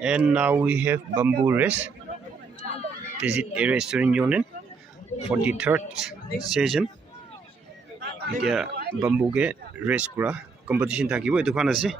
And now we have bamboo race. Visit a restaurant union for the third season. Itia bamboo ke race kura competition thakibo etu khan ase.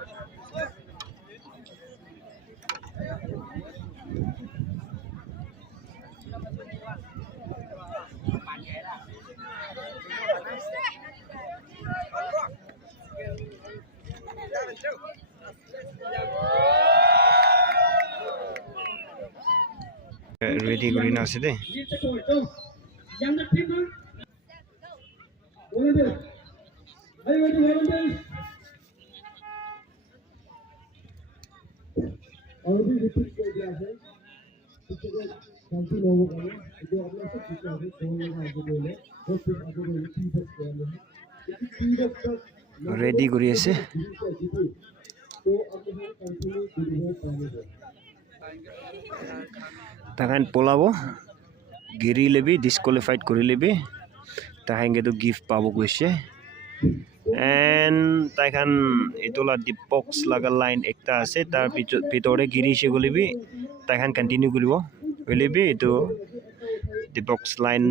Ready green ase de. Ready kuri ase. Takan polabo giri lebi disqualified kuri lebi tahange to gift pabo goise and takan itola the box laga line ekta ase tar pitore giri se golibi takan continue koribo lebi itu the box line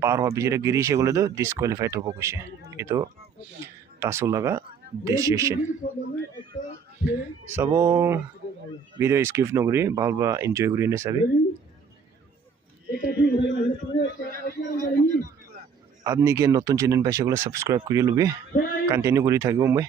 par ho bijire giri se gole to disqualified hobo goise itu tasu laga decision sabo video skip nogri bhalba enjoy kuri ne sabe আপনি কে নতুন channel পাইছে গুলো subscribe কৰি lobby continue কৰি থাকিব মই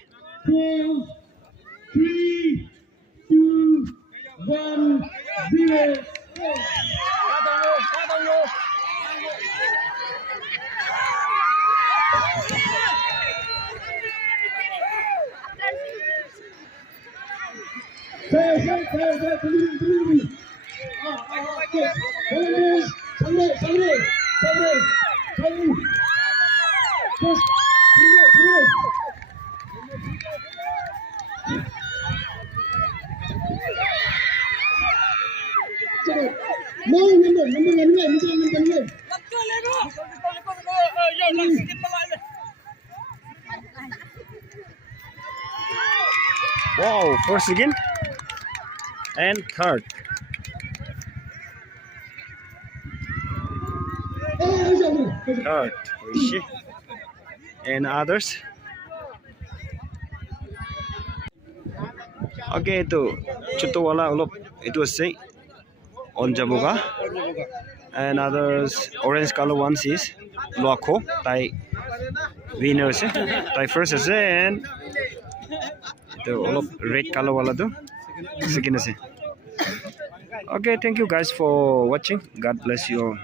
哇 first again and third and others okay to chuto wala olop itu ase on jaboga and others orange color ones is loako tai winner ase tai first ase and itu olop red color wala to second ase okay thank you guys for watching god bless you all